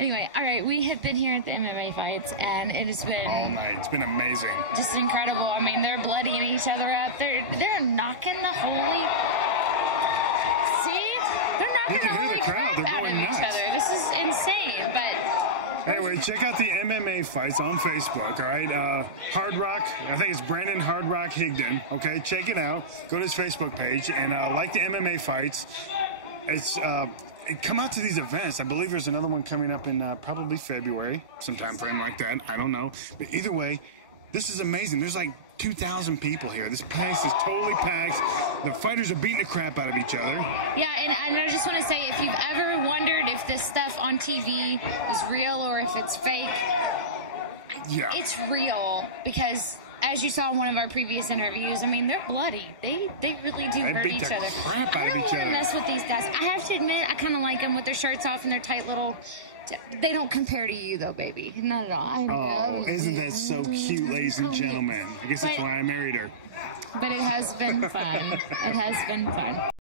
Anyway, all right, we have been here at the MMA fights, and it has been all night. It's been amazing. Just incredible. I mean, they're bloodying each other up. They're knocking the holy. See, they're knocking the holy crap out of each other. This is insane. But anyway, check out the MMA fights on Facebook. All right, Hard Rock. I think it's Brandon Hard Rock Higdon. Okay, check it out. Go to his Facebook page and like the MMA fights. It's come out to these events. I believe there's another one coming up in probably February, some time frame like that. I don't know. But either way, this is amazing. There's like 2,000 people here. This place is totally packed. The fighters are beating the crap out of each other. Yeah, and I just want to say, if you've ever wondered if this stuff on TV is real or if it's fake, yeah, it's real because, as you saw in one of our previous interviews, I mean, they're bloody. They really do hurt each other. I don't want to mess with these guys. I have to admit, I kind of like them with their shirts off and their tight little... They don't compare to you, though, baby. Not at all. Oh, isn't that so cute, ladies and gentlemen? I guess that's why I married her. But it has been fun. It has been fun.